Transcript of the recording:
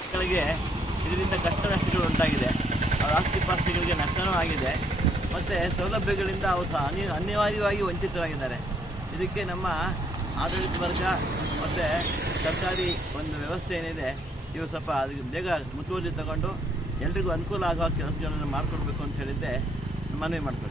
ಮಕ್ಕಳಿಗೆ ಇದರಿಂದ ಕಷ್ಟ ನಷ್ಟಗಳು ಉಂಟಾಗಿದೆ. ಅವರ ಆಸ್ತಿ ಪಾಸ್ತಿಗಳಿಗೆ ನಷ್ಟನೂ ಆಗಿದೆ. ಮತ್ತು ಸೌಲಭ್ಯಗಳಿಂದ ಅವರು ಅನಿ, ಅನಿವಾರ್ಯವಾಗಿ ವಂಚಿತರಾಗಿದ್ದಾರೆ. ಇದಕ್ಕೆ ನಮ್ಮ ಆಡಳಿತ ವರ್ಗ ಮತ್ತು ಸರ್ಕಾರಿ ಒಂದು ವ್ಯವಸ್ಥೆ ಏನಿದೆ ಇವು ಸ್ವಲ್ಪ ಅದಕ್ಕೆ ಬೇಗ ಮುತುವರ್ಜಿ ತಗೊಂಡು ಎಲ್ರಿಗೂ ಅನುಕೂಲ ಆಗುವ ಕೆಲಸಗಳನ್ನು ಮಾಡಿಕೊಡ್ಬೇಕು ಅಂತ ಹೇಳಿದ್ದೆ. ಮನವಿ ಮಾಡ್ಕೊಳ್ತೀನಿ.